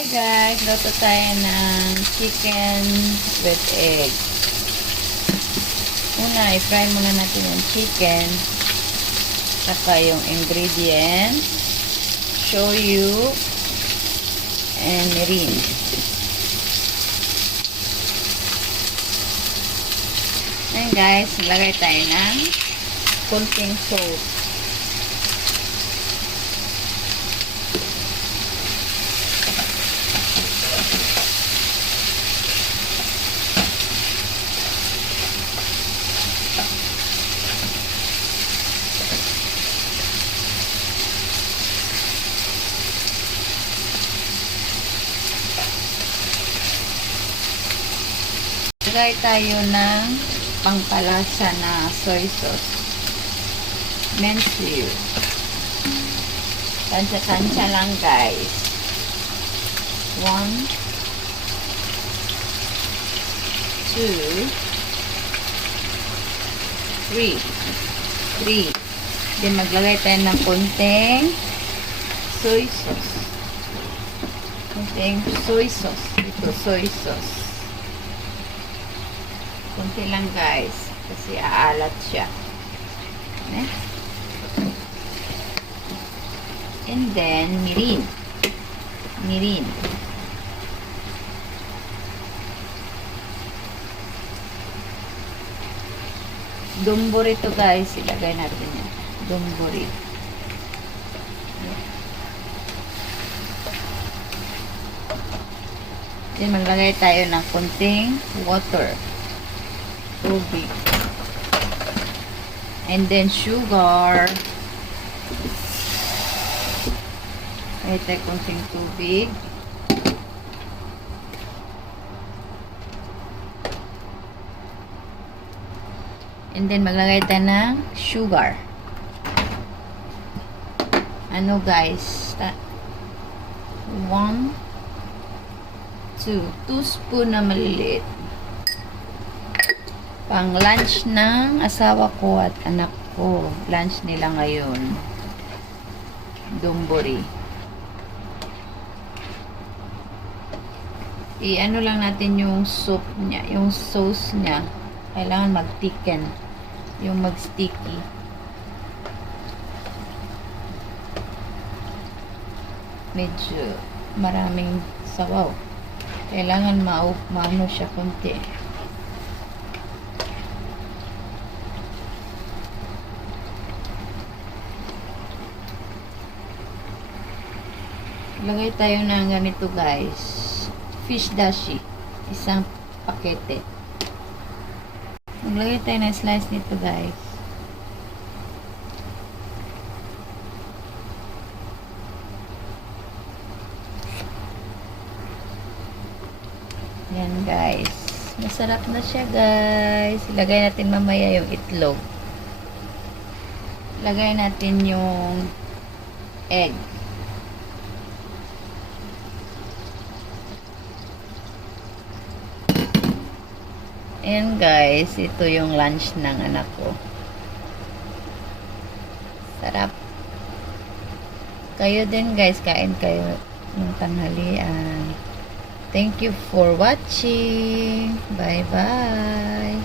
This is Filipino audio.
Hi guys, luto tayo ng chicken with egg. Una, i-fry muna natin yung chicken. Saka yung ingredients, shoyu, and mirin. Ayan guys, lagay tayo ng konting salt. Lagay tayo ng pangpalasa na soy sauce. Mensu. Tansya-tansya lang guys. 1, 2, 3. Then maglagay tayo ng konting soy sauce. Konting soy sauce. Ito, soy sauce. Kunti lang guys. Kasi aalat siya. And then, mirin. Mirin. Dumburi to guys. Ilagay natin yan. Dumburi. Then, maglagay tayo ng kunting water. Tubig. And then, sugar. Lagay tayo kunting tubig. And then, maglagay tayo ng sugar. Ano guys? 1, 2 spoon na maliliit. Pang lunch ng asawa ko at anak ko. Lunch nila ngayon. Dumburi. I-ano lang natin yung soup niya, yung sauce niya. Kailangan mag-thicken. Yung mag-sticky. Medyo maraming sabaw. Kailangan maano siya konti. Lagay tayo ng ganito guys. Fish dashi. Isang pakete. Maglagay tayo ng slice nito guys. Yan guys. Masarap na siya guys. Ilagay natin mamaya yung itlog. Lagay natin yung egg. Ayan guys, ito yung lunch ng anak ko. Sarap. Kayo din guys, kain kayo ng tanghalian. Thank you for watching. Bye bye.